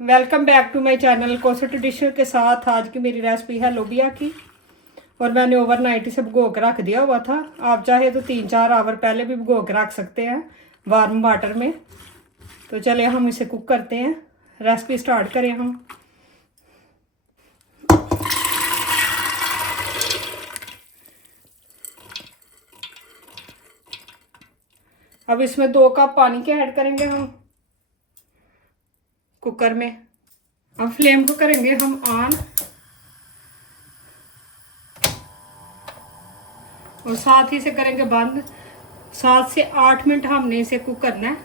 Welcome back to my channel Kosa traditional के साथ। आज की मेरी रेसिपी है लोबिया की और मैंने ओवरनाइट इसे भिगो के रख दिया हुआ था। आप चाहे तो 3-4 आवर पहले भी भिगो के रख सकते हैं वार्म वाटर में। तो चलिए हम इसे कुक करते हैं। रेसिपी स्टार्ट करें हम। अब इसमें 2 कप पानी के ऐड करेंगे हम कुकर में। अब फ्लेम को करेंगे हम ऑन और साथ ही से करेंगे बंद। 7 से 8 मिनट हमने इसे कुक करना है।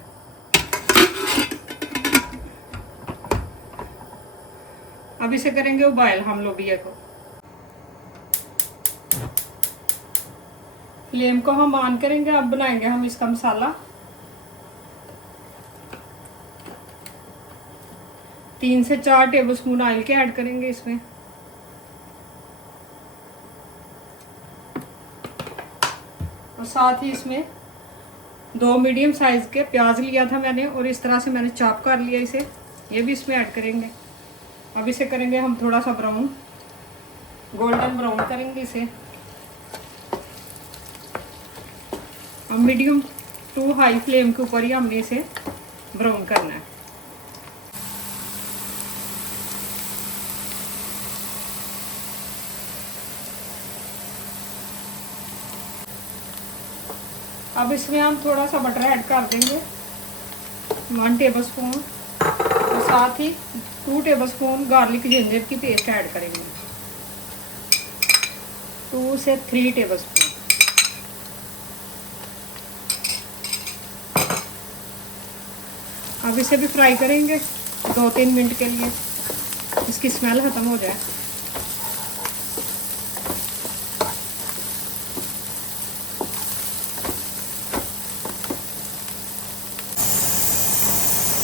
अब इसे करेंगे उबाइल हम लोबिया को। फ्लेम को हम ऑन करेंगे। अब बनाएंगे हम इसका मसाला। 3 से 4 टेबलस्पून ऑयल के ऐड करेंगे इसमें। और साथ ही इसमें 2 मीडियम साइज के प्याज लिया था मैंने और इस तरह से मैंने चॉप कर लिया इसे। ये भी इसमें ऐड करेंगे। अब इसे करेंगे हम थोड़ा सा ब्राउन, गोल्डन ब्राउन करेंगे इसे। अब मीडियम टू हाई फ्लेम के ऊपर ही हमने इसे ब्राउन करना है। अब इसमें हम थोड़ा सा बटर ऐड कर देंगे 1 टेबलस्पून और साथ ही 2 टेबलस्पून गार्लिक जिंजर की पेस्ट ऐड करेंगे। 2 से 3 टेबलस्पून। अब इसे भी फ्राई करेंगे 2-3 मिनट के लिए, इसकी स्मेल खत्म हो जाए।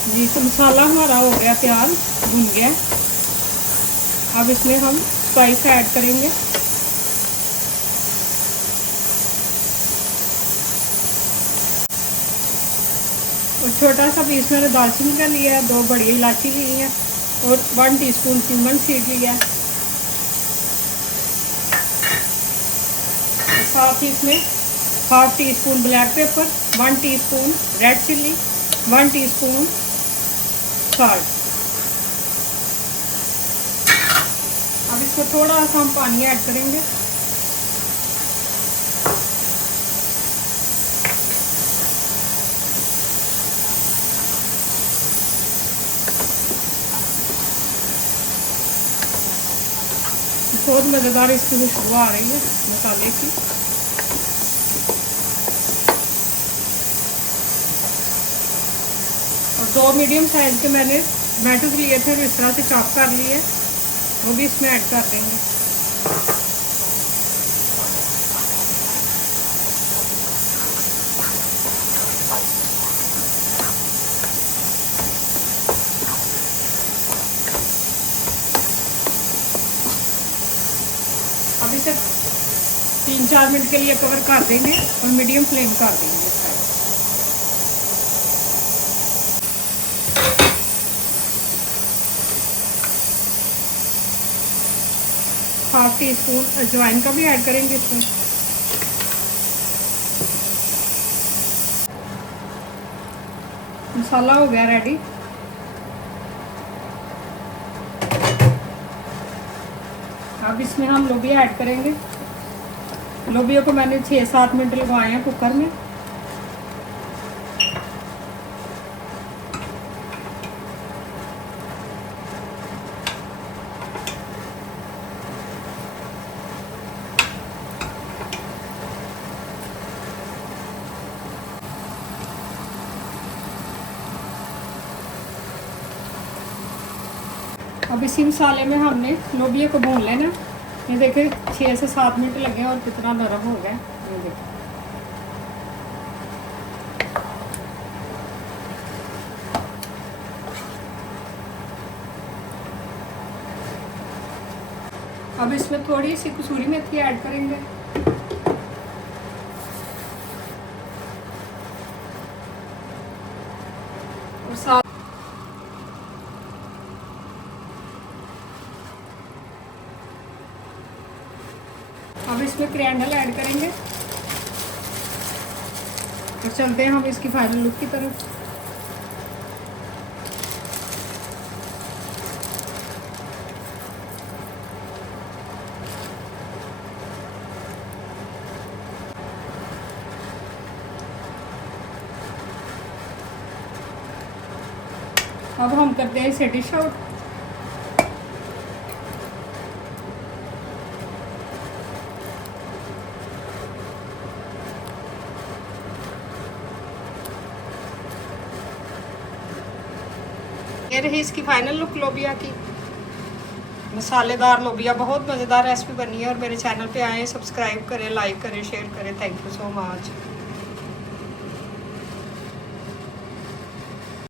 जी तो मसाला हमारा हो गया तैयार, भुन गया। अब इसमें हम स्पाइस ऐड करेंगे। और छोटा सा पीस मैंने दालचीनी का लिया है, 2 बड़ी इलायची ली है और 1 टीस्पून क्यूमन सीड लिया है। और साथ ही इसमें 1/2 teaspoon black pepper, 1 teaspoon red chilli, 1 teaspoon salt. अब इसमें थोड़ा सा हम पानी ऐड करेंगे। बहुत मज़ेदार इसकी खुशबू आ रही है मसाले की। और 2 मीडियम साइज के मैंने टमाटोज लिए थे, इस तरह से चॉप कर लिए, वो भी इसमें ऐड कर देंगे। अब इसे 3-4 मिनट के लिए कवर कर देंगे और मीडियम फ्लेम कर देंगे। 1/2 टीस्पून अजवाइन का भी ऐड करेंगे इसमें। मसाला हो गया रेडी। अब इसमें हम लोबिया ऐड करेंगे। लोबिया को मैंने 6-7 मिनट लगवाए हैं कुकर में। अब इसी मसाले में हमने लोबिया को भून लेना। ये देखिए 6 से 7 मिनट लगे और कितना नरम हो गया। ये देखिए अब इसमें थोड़ी सी कसूरी मेथी ऐड करेंगे। और साथ अब इसमें कोरिएंडर ऐड करेंगे और चलते हैं हम इसकी फाइनल लुक की तरफ। अब हम करते हैं इसे डिश आउट। ये रही इसकी फाइनल लुक लोबिया की। मसालेदार लोबिया, बहुत मज़ेदार रेसिपी बनी है। और मेरे चैनल पे आएँ, सब्सक्राइब करें, लाइक करें, शेयर करें। Thank you so much.